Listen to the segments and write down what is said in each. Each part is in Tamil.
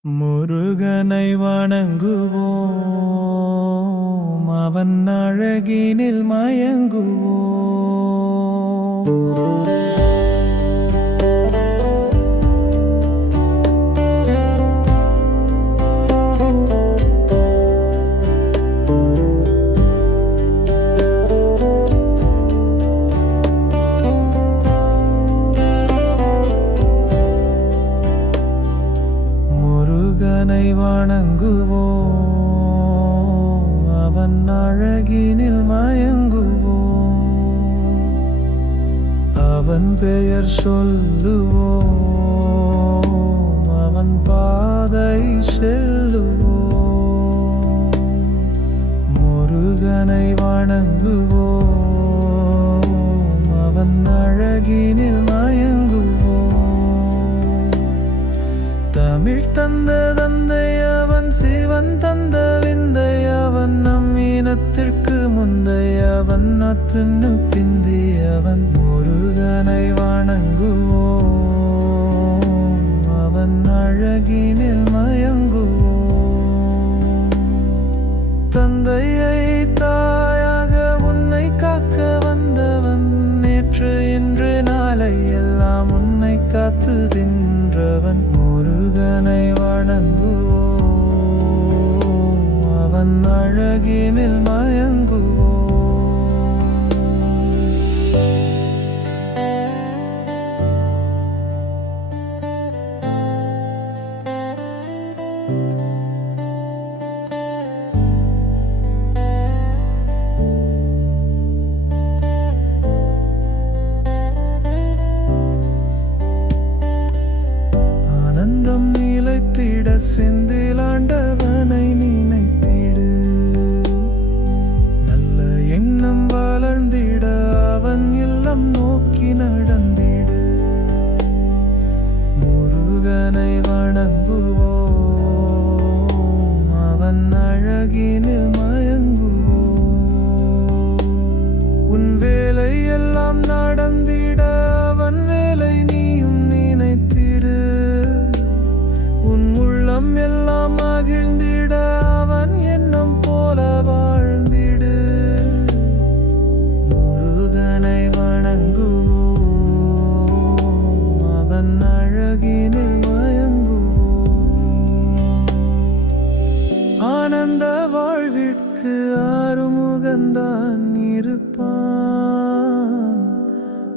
முருகனை வணங்குவோம். அவன் அழகினில் மயங்குவோம். வணங்குவோம். அவன் அழகினில் மயங்குவோம். அவன் பெயர் சொல்லுவோம். அவன் தந்த விந்தை அவன் நம் இனத்திற்கு முந்தைய அவன் அத்துன்னு பிந்தி அவன் முருகனை வணங்குவோம். அவன் அழகினில் மயங்குவோம். தந்தையை தாயாக உன்னை காக்க வந்தவன் நேற்று இன்று நாளை எல்லாம் உன்னை காத்து தின்றவன் முருகனை வணங்குவோம். அவன் முருகனை வணங்குவோம். அவன் அழகினில் எனக்கு ஆறுமுகந்தான் இருப்பான்.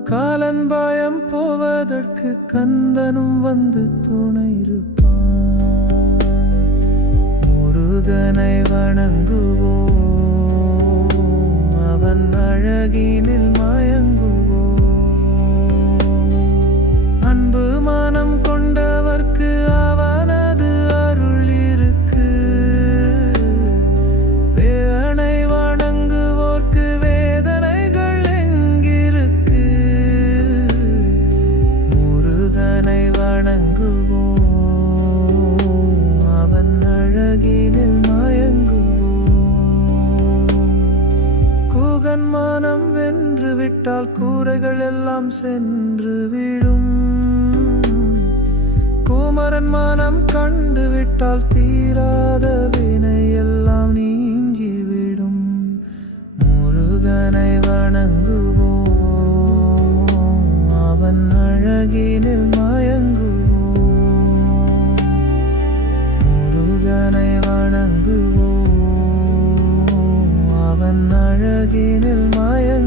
காலன் பயம் போவதற்கு கந்தனும் வந்து துணை இருப்பான். முருகனை வணங்குவோம். அவன் அழகினில் எல்லாம் சென்று விடும். குமரன் மனம் கண்டு விட்டால் தீராத வினை எல்லாம் நீங்கிவிடும். முருகனை வணங்குவோம் அவன் அழகினில் மயங்குவோம். முருகனை வணங்குவோம் அவன் அழகினில் மயங்கு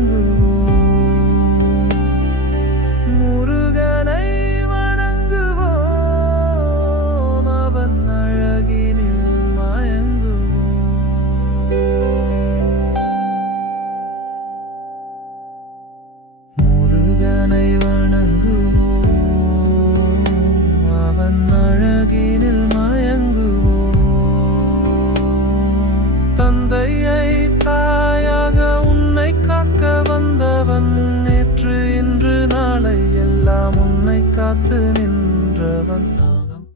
காக்க